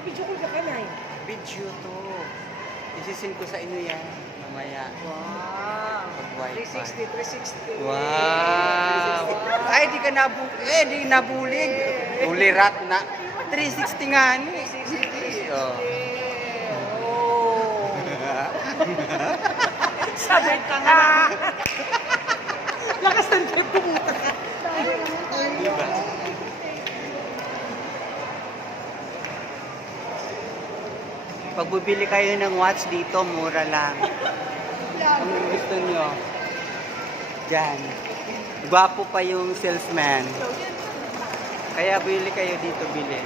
Video ko ka na Video to. Isisin ko sa inyo yan. Mamaya. Wow. Pag-wifi. 360. Wow! Ay, di ka di nabulig. Ulirat na. 360 nga ni. Oh. Oh. Sabi ka nga. Lakas ng trip pumunta ka. Diba? Pag bibili kayo ng watch dito, mura lang. Kung gusto nyo. Diyan. Gwapo pa yung salesman. Kaya bili kayo dito, bili.